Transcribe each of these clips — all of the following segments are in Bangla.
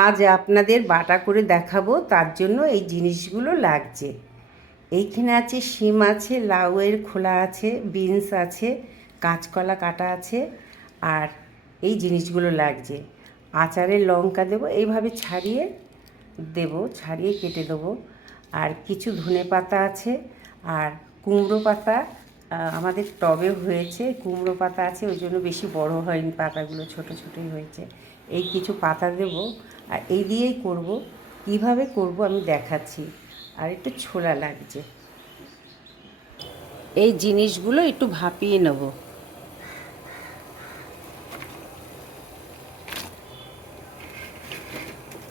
আজ আপনাদের বাটা করে দেখাবো, তার জন্য এই জিনিসগুলো লাগছে। এইখানে আছে শিম আছে, লাউয়ের খোলা আছে, বিনস আছে, কাঁচকলা কাটা আছে, আর এই জিনিসগুলো লাগছে। আচারের লঙ্কা দেবো, এইভাবে ছাড়িয়ে ছাড়িয়ে কেটে দেবো। আর কিছু ধনে পাতা আছে, আর কুমড়ো পাতা আমাদের টবে হয়েছে, কুমড়ো পাতা আছে, ওই জন্য বেশি বড় হয়নি, পাতাগুলো ছোট ছোটোই হয়েছে। এই কিছু পাতা দেব, আর এই দিয়েই করব। কীভাবে করব আমি দেখাচ্ছি। আর একটু ছোলা লাগছে। এই জিনিসগুলো একটু ভাপিয়ে নেব।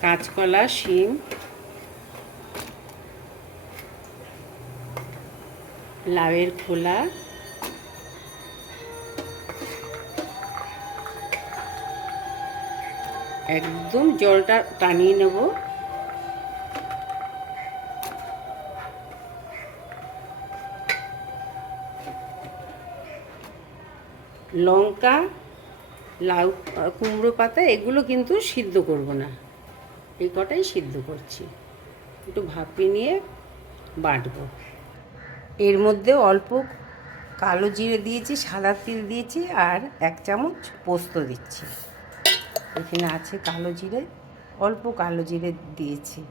কাঁচকলা, শিম, লাউয়ের খোলা, একদম জলটা টানিয়ে নেব। লঙ্কা, লাউ, কুমড়ো পাতা এগুলো কিন্তু সিদ্ধ করব না, এই কটাই সিদ্ধ করছি। একটু ভাপিয়ে নিয়ে বাটবো। এর মধ্যে অল্প কালো জিরে দিয়েছি, সাদা তিল দিয়েছি, আর 1 চামচ পোস্ত দিচ্ছি। এখানে আছে কালো জিরে, অল্প কালো জিরে দিয়েছি,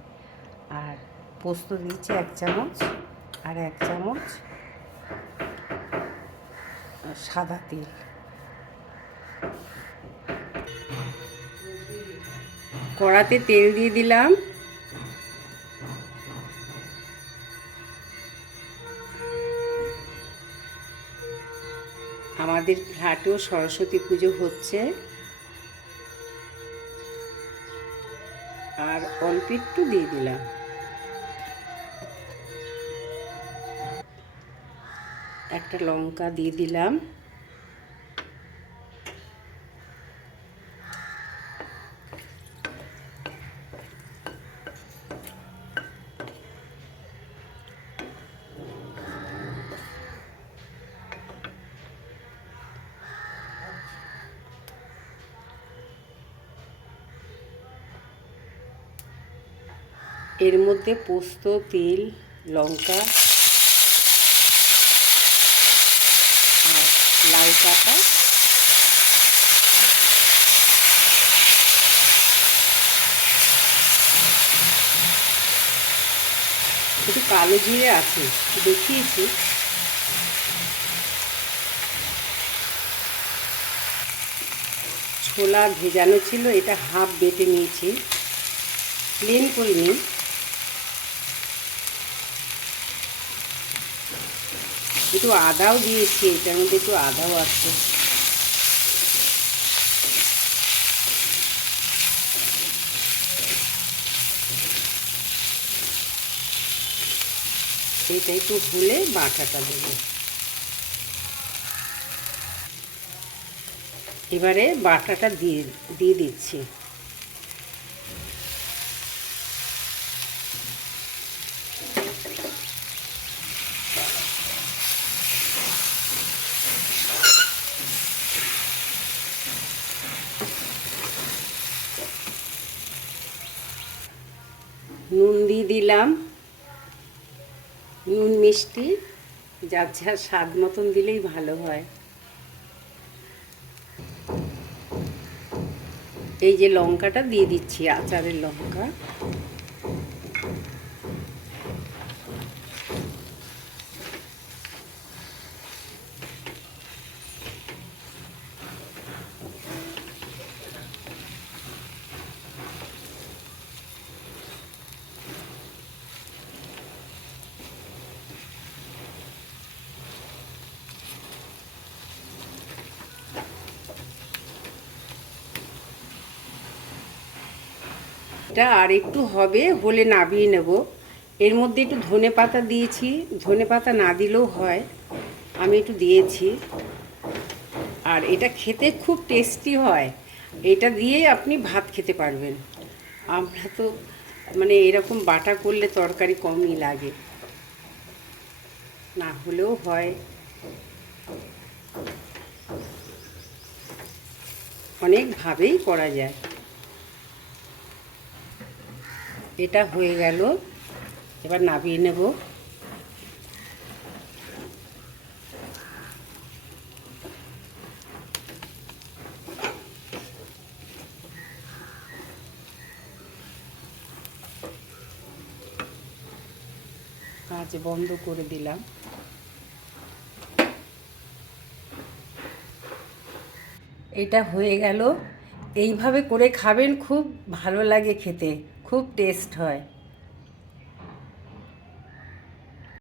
আর পোস্ত দিয়েছি 1 চামচ, আর 1 চামচ সাদা তিল। কড়াতে তেল দিয়ে দিলাম। আমাদের ফ্ল্যাটেও সরস্বতী পুজো হচ্ছে, আর অল্প একটু দিয়ে দিলাম। একটা লঙ্কা দিয়ে দিলাম। এর মধ্যে পোস্ত, তিল, লঙ্কা আর লাউ পাতা, একটু কালো জিরে আছে, দেখিয়েছি। ছোলা ভেজানো ছিল, এটা হাফ বেটে নিয়েছি, প্লেন করে নিই। একটু আদাও দিয়েছি, এটার মধ্যে একটু আদাও আছে। এটা একটু হলে বাটাটা দেবো। এবারে বাটাটা দিয়ে দিচ্ছি। নুন দিয়ে দিলাম, নুন মিষ্টি যার যার স্বাদ মতন দিলেই ভালো হয়। এই যে লঙ্কাটা দিয়ে দিচ্ছি, আচারের লঙ্কা। এটা আর একটু হলে নামিয়ে নেব। এর মধ্যে একটু ধনে পাতা দিয়েছি, ধনে পাতা না দিলেও হয়, আমি একটু দিয়েছি। আর এটা খেতে খুব টেস্টি হয়, এটা দিয়ে আপনি ভাত খেতে পারবেন। আমরা তো মানে এরকম বাটা করলে তরকারি কমই লাগে, না হলেও হয়। অনেকভাবেই করা যায়। এটা হয়ে গেল, এবার নামিয়ে নেব। কাজ বন্ধ করে দিলাম। এটা হয়ে গেল। এইভাবে করে খাবেন, খুব ভালো লাগে খেতে, খুব টেস্ট হয়।